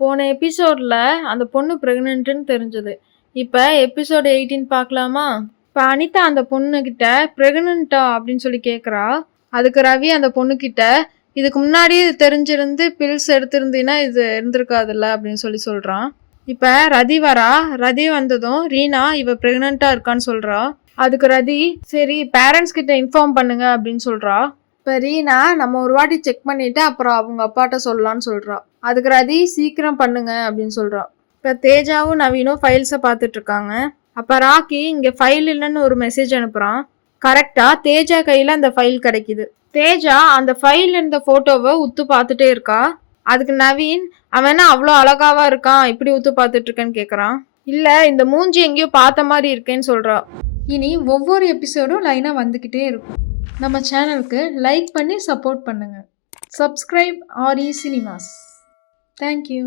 போன எபிசோட்ல அந்த பொண்ணு பிரெக்னென்ட்னு தெரிஞ்சது. இப்போ எபிசோட் 18 பார்க்கலாமா? இப்போ அனிதா அந்த பொண்ணுக்கிட்ட பிரெக்னென்ட்டா அப்படின்னு சொல்லி கேட்குறா. அதுக்கு ரவி அந்த பொண்ணுக்கிட்ட இதுக்கு முன்னாடி தெரிஞ்சிருந்து பில்ஸ் எடுத்திருந்தீங்கன்னா இது இருந்திருக்காதுல்ல அப்படின்னு சொல்லி சொல்கிறான். இப்போ ரதி வரா. ரதி வந்ததும் ரீனா இவ ப்ரெக்னெண்ட்டாக இருக்கான்னு சொல்கிறா. அதுக்கு ரதி சரி பேரண்ட்ஸ் கிட்ட இன்ஃபார்ம் பண்ணுங்க அப்படின்னு சொல்கிறா. இப்போ ரீனா நம்ம ஒரு வாட்டி செக் பண்ணிவிட்டு அப்புறம் அவங்க அப்பாட்ட சொல்லலான்னு சொல்கிறா. அதுக்கு ரதி சீக்கிரம் பண்ணுங்க அப்படின்னு சொல்கிறா. இப்போ தேஜாவும் நவீனும் ஃபைல்ஸை பார்த்துட்ருக்காங்க. அப்போ ராக்கி இங்கே ஃபைல் இல்லைன்னு ஒரு மெசேஜ் அனுப்புகிறான். கரெக்டாக தேஜா கையில் அந்த ஃபைல் கிடைக்கிது. தேஜா அந்த ஃபைல் இருந்த ஃபோட்டோவை உத்து பார்த்துட்டே இருக்கா. அதுக்கு நவீன் அவன் அவ்வளோ அழகாவா இருக்கான் இப்படி உத்து பார்த்துட்டு இருக்கேன்னு கேட்குறான். இல்லை இந்த மூஞ்சி எங்கேயோ பார்த்த மாதிரி இருக்கேன்னு சொல்கிறா. இனி ஒவ்வொரு எபிசோடும் லைனாக வந்துக்கிட்டே இருக்கும். நம்ம சேனலுக்கு லைக் பண்ணி சப்போர்ட் பண்ணுங்கள். Subscribe RE cinemas. தேங்க்யூ.